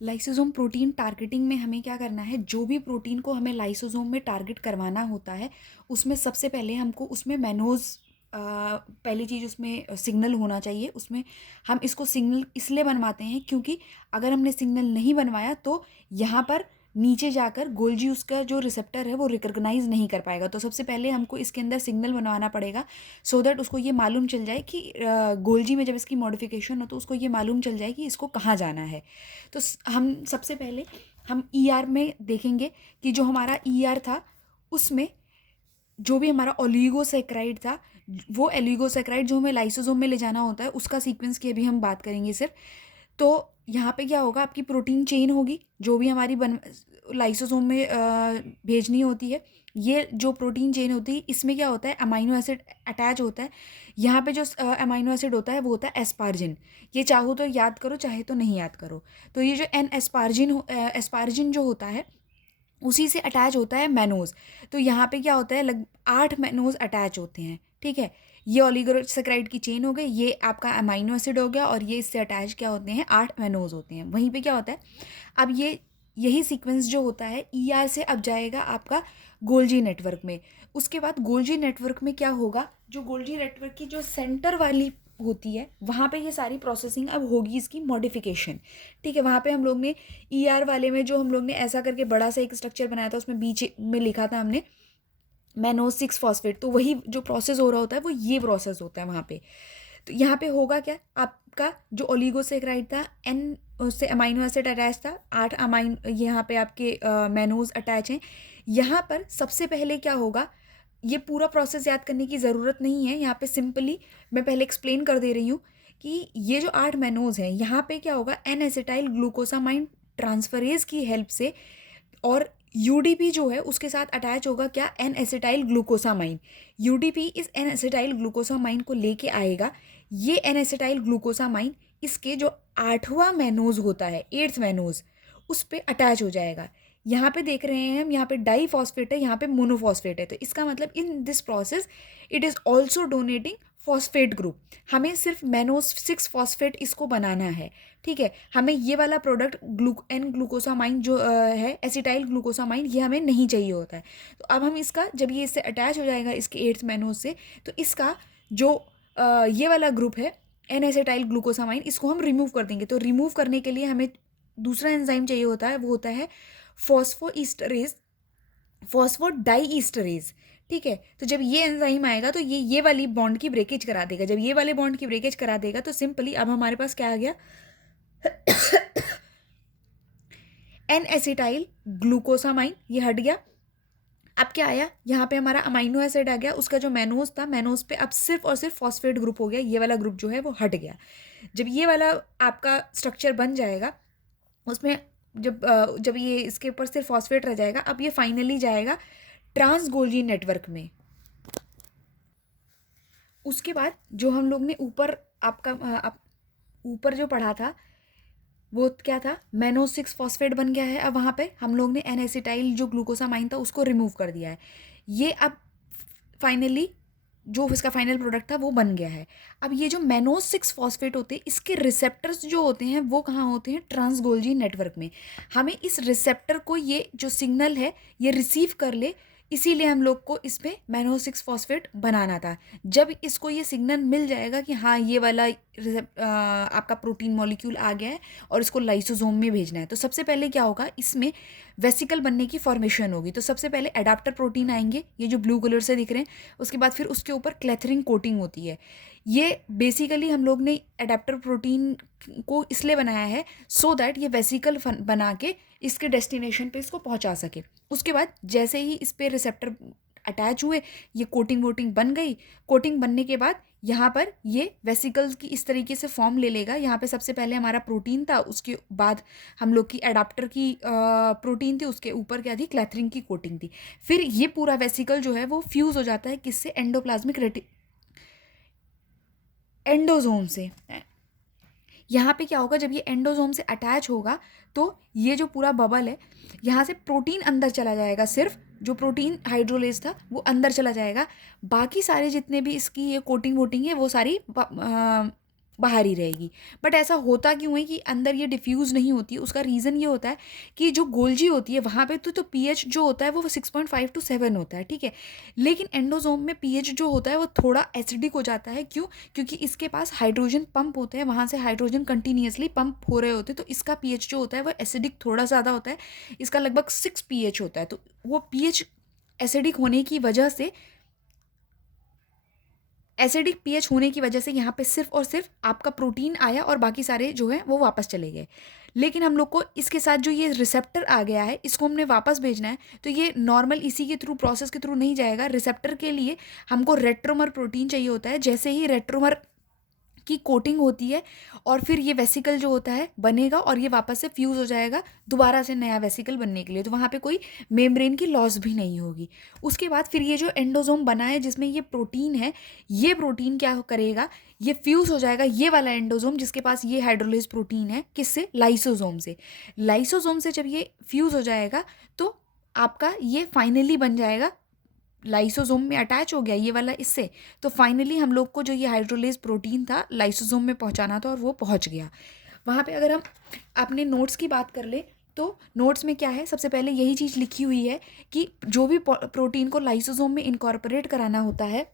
Lysosome protein targeting में हमें क्या करना है, जो भी प्रोटीन को हमें लाइसोसोम में टारगेट करवाना होता है उसमें सबसे पहले हमको उसमें मैनोज पहली चीज़ उसमें सिग्नल होना चाहिए। उसमें हम इसको सिग्नल इसलिए बनवाते हैं क्योंकि अगर हमने सिग्नल नहीं बनवाया तो यहाँ पर नीचे जाकर गोल्जी उसका जो रिसेप्टर है वो रिकॉग्नाइज नहीं कर पाएगा। तो सबसे पहले हमको इसके अंदर सिग्नल बनवाना पड़ेगा सो दैट उसको ये मालूम चल जाए कि गोल्जी में जब इसकी मॉडिफिकेशन हो तो उसको ये मालूम चल जाए कि इसको कहाँ जाना है। तो हम सबसे पहले हम ईआर में देखेंगे कि जो हमारा ईआर था उसमें जो भी हमारा ओलिगोसैकेराइड था, वो ओलिगोसैकेराइड जो हमें लाइसोसोम में ले जाना होता है उसका सीक्वेंस की अभी हम बात करेंगे सिर्फ। तो यहाँ पे क्या होगा, आपकी प्रोटीन चेन होगी जो भी हमारी लाइसोसोम में भेजनी होती है। ये जो प्रोटीन चेन होती है इसमें क्या होता है, अमाइनो एसिड अटैच होता है। यहाँ पे जो अमाइनो एसिड होता है वो होता है एस्पार्जिन। ये चाहो तो याद करो, चाहे तो नहीं याद करो। तो ये जो एन एस्पार्जिन जो होता है उसी से अटैच होता है मैनोज। तो यहाँ पे क्या होता है, 8 मैनोज अटैच होते हैं। ठीक है, ये ओलिगोसैकेराइड की चेन हो गई, ये आपका अमाइनो एसिड हो गया, और ये इससे अटैच क्या होते हैं, 8 मैनोज होते हैं। वहीं पे क्या होता है, अब ये यही सीक्वेंस जो होता है ईआर से अब जाएगा आपका गोल्जी नेटवर्क में। उसके बाद गोल्जी नेटवर्क में क्या होगा, जो गोल्जी नेटवर्क की जो सेंटर वाली होती है वहाँ पे ये सारी प्रोसेसिंग अब होगी, इसकी मॉडिफिकेशन। ठीक है, वहाँ पे हम लोग ने ईआर वाले में जो हम लोग ने ऐसा करके बड़ा सा एक स्ट्रक्चर बनाया था उसमें बीच में लिखा था हमने मैनोज 6 फॉस्फेट। तो वही जो प्रोसेस हो रहा होता है वो ये प्रोसेस होता है वहाँ पे। तो यहाँ पे होगा क्या, आपका जो ओलिगोसैकेराइड था एन उससे अमाइनो एसिड अटैच था, 8 अमाइन यहाँ पे आपके मैनोज अटैच हैं। यहाँ पर सबसे पहले क्या होगा, ये पूरा प्रोसेस याद करने की ज़रूरत नहीं है, यहाँ पे सिंपली मैं पहले एक्सप्लेन कर दे रही हूँ कि ये जो 8 मैनोज हैं यहाँ पे क्या होगा, एन एसिटाइल ग्लूकोसामाइन ट्रांसफरेज की हेल्प से, और यूडीपी जो है उसके साथ अटैच होगा क्या, एन एसिटाइल ग्लूकोसामाइन। यूडीपी इस एन एसिटाइल ग्लूकोसामाइन को लेके आएगा। ये एन एसिटाइल ग्लूकोसामाइन इसके जो 8वां मैनोज होता है, 8th मैनोज, उस पर अटैच हो जाएगा। यहाँ पे देख रहे हैं हम, यहाँ पे डाई फॉस्फेट है, यहाँ पे मोनोफॉस्फेट है। तो इसका मतलब in this process it is also donating phosphate group. हमें सिर्फ मैनोज 6 फॉस्फेट इसको बनाना है। ठीक है, हमें ये वाला प्रोडक्ट एन ग्लूकोसामाइन जो है एसिटाइल ग्लूकोसामाइन, ये हमें नहीं चाहिए होता है। तो अब हम इसका जब ये इससे अटैच हो जाएगा इसके 8th मैनोज से, तो इसका जो ये वाला ग्रुप है एन एसिटाइल ग्लूकोसामाइन, इसको हम रिमूव कर देंगे। तो रिमूव करने के लिए हमें दूसरा एंजाइम चाहिए होता है, वो होता है फॉस्फोईस्टरेज, फॉस्फोडाईईस्टरेज। ठीक है, तो जब ये एंजाइम आएगा तो ये वाली बॉन्ड की ब्रेकेज करा देगा। जब ये वाले बॉन्ड की ब्रेकेज करा देगा तो सिंपली अब हमारे पास क्या आ गया, एन एसिटाइल ग्लूकोसामाइन, ये हट गया। अब क्या आया, यहाँ पे हमारा अमाइनो एसिड आ गया, उसका जो मैनोज था, मैनोज पे अब सिर्फ और सिर्फ फॉस्फेट ग्रुप हो गया, ये वाला ग्रुप जो है वो हट गया। जब ये वाला आपका स्ट्रक्चर बन जाएगा उसमें, जब ये इसके ऊपर सिर्फ फॉस्फेट रह जाएगा, अब ये फाइनली जाएगा ट्रांस गोल्जी नेटवर्क में। उसके बाद जो हम लोग ने ऊपर आपका ऊपर जो पढ़ा था वो क्या था, मैनो 6 फॉस्फेट बन गया है। अब वहाँ पे हम लोग ने एन एसिटाइल जो ग्लूकोसामाइन था उसको रिमूव कर दिया है। ये अब फाइनली जो इसका फाइनल प्रोडक्ट था वो बन गया है। अब ये जो मैनोज 6 फॉस्फेट होते हैं इसके रिसेप्टर्स जो होते हैं वो कहाँ होते हैं, ट्रांस गोल्जी नेटवर्क में। हमें इस रिसेप्टर को ये जो सिग्नल है ये रिसीव कर ले, इसीलिए हम लोग को इस पर मैनोज 6 फॉस्फेट बनाना था। जब इसको ये सिग्नल मिल जाएगा कि हाँ ये वाला आपका प्रोटीन मॉलिक्यूल आ गया है और इसको लाइसोसोम में भेजना है, तो सबसे पहले क्या होगा, इसमें वेसिकल बनने की फॉर्मेशन होगी। तो सबसे पहले एडाप्टर प्रोटीन आएंगे, ये जो ब्लू कलर से दिख रहे हैं। उसके बाद फिर उसके ऊपर क्लेथरिन कोटिंग होती है। ये बेसिकली हम लोग ने एडाप्टर प्रोटीन को इसलिए बनाया है सो दैट ये वेसिकल बना के इसके डेस्टिनेशन पे इसको पहुंचा सके। उसके बाद जैसे ही इस पे रिसेप्टर अटैच हुए, ये कोटिंग वोटिंग बन गई। कोटिंग बनने के बाद यहाँ पर ये वेसिकल्स की इस तरीके से फॉर्म ले लेगा। यहाँ पे सबसे पहले हमारा प्रोटीन था, उसके बाद हम लोग की एडाप्टर की प्रोटीन थी, उसके ऊपर क्या थी, क्लैथरिन की कोटिंग थी। फिर ये पूरा वेसिकल जो है वो फ्यूज़ हो जाता है किससे, एंडोप्लाज्मिक एंडोजोम से। यहाँ पे क्या होगा, जब ये एंडोजोम से अटैच होगा तो ये जो पूरा बबल है यहाँ से प्रोटीन अंदर चला जाएगा। सिर्फ जो प्रोटीन हाइड्रोलेज था वो अंदर चला जाएगा, बाकी सारे जितने भी इसकी ये कोटिंग वोटिंग है वो सारी बाहर ही रहेगी। बट ऐसा होता क्यों है कि अंदर ये डिफ्यूज़ नहीं होती? उसका रीज़न ये होता है कि जो गोल्जी होती है वहाँ पे तो पीएच जो होता है वो 6.5 टू 7 होता है, ठीक है। लेकिन एंडोसोम में पीएच जो होता है वो थोड़ा एसिडिक हो जाता है। क्यों? क्योंकि इसके पास हाइड्रोजन पंप होते हैं, वहाँ से हाइड्रोजन कंटिन्यूअसली पंप हो रहे होते हैं, तो इसका पीएच जो होता है वो एसिडिक थोड़ा ज़्यादा होता है। इसका लगभग 6 पीएच होता है। तो वो पीएच एसिडिक होने की वजह से, एसिडिक पीएच होने की वजह से यहाँ पे सिर्फ और सिर्फ आपका प्रोटीन आया और बाकी सारे जो है वो वापस चले गए। लेकिन हम लोग को इसके साथ जो ये रिसेप्टर आ गया है इसको हमने वापस भेजना है, तो ये नॉर्मल इसी के थ्रू, प्रोसेस के थ्रू नहीं जाएगा। रिसेप्टर के लिए हमको रेट्रोमर प्रोटीन चाहिए होता है। जैसे ही रेट्रोमर की कोटिंग होती है और फिर ये वेसिकल जो होता है बनेगा और ये वापस से फ्यूज़ हो जाएगा दोबारा से नया वेसिकल बनने के लिए, तो वहाँ पे कोई मेम्ब्रेन की लॉस भी नहीं होगी। उसके बाद फिर ये जो एंडोसोम बना है जिसमें ये प्रोटीन है, ये प्रोटीन क्या करेगा, ये फ्यूज़ हो जाएगा ये वाला एंडोसोम जिसके पास ये हाइड्रोलेज प्रोटीन है, किससे? लाइसोसोम से। लाइसोसोम से जब ये फ्यूज़ हो जाएगा तो आपका ये फाइनली बन जाएगा, लाइसोसोम में अटैच हो गया ये वाला इससे, तो फाइनली हम लोग को जो ये हाइड्रोलेज प्रोटीन था लाइसोसोम में पहुंचाना था और वो पहुंच गया वहाँ पे। अगर हम अपने नोट्स की बात कर ले तो नोट्स में क्या है, सबसे पहले यही चीज़ लिखी हुई है कि जो भी प्रोटीन को लाइसोसोम में इनकॉर्पोरेट कराना होता है